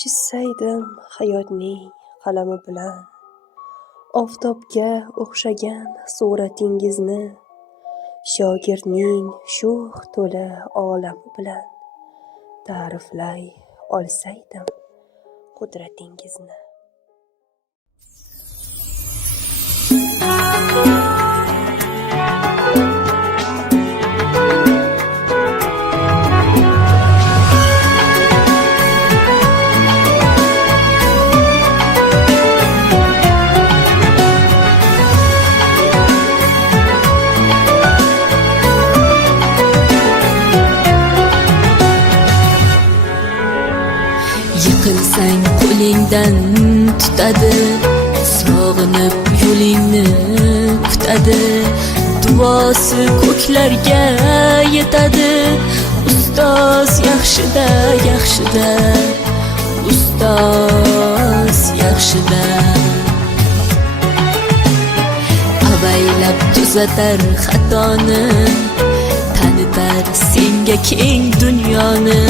Chizsaydim hayotning qalami bilan oftobga o'xshagan suratingizni, shogirdning sho'x to'la olami bilan ta'riflay olsaydim qudratingizni. Yiqilsang qo'lingdan tutadi, sog'inib yo'lingni kutadi, duosi ko'klarga yetadi. Ustoz yaxshida, yaxshida, ustoz yaxshida. Avaylab tuzatar xatoni, tanitar senga keng dunyoni.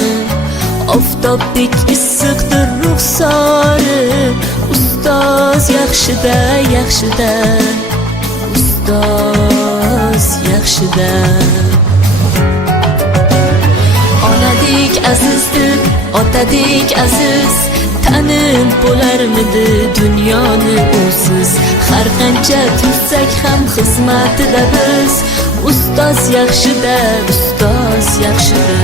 Oftobdek issiqdir ruxsori, ustoz yaxshida, yaxshida, ustoz yaxshida. Onadek azizdir, otadek aziz, tanib bo'larmidi dunyoni usiz. Har qancha tursak ham xizmatida biz, ustoz yaxshida, ustoz yaxshida.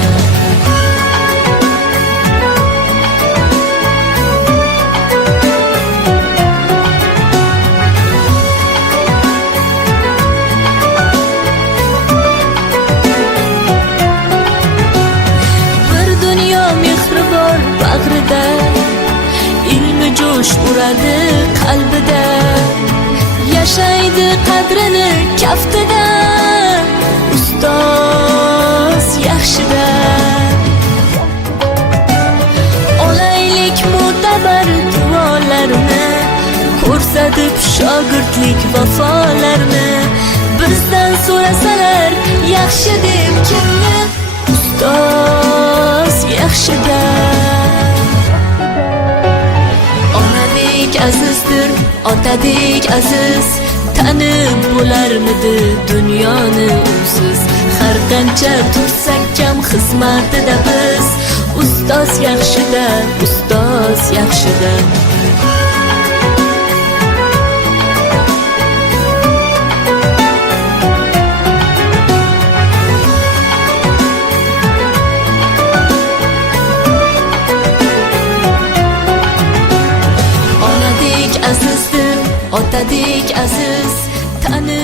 Ilmi jo'sh uradi qalbida, yashaydi qadrini kaftida. Ustoz yaxshida. Olaylik mo'tabar duolarni, ko'rsatib shogirdlik vafolarni. Bizdan so'rasalar yaxshi deb kimni, ustoz yaxshida. Azizdir, otadek aziz, tanib bo'larmidi dunyoni usiz. Har qancha tursak kam xizmatida biz, ustoz yaxshida, ustoz yaxshida. Azizdir, otadek aziz, tanib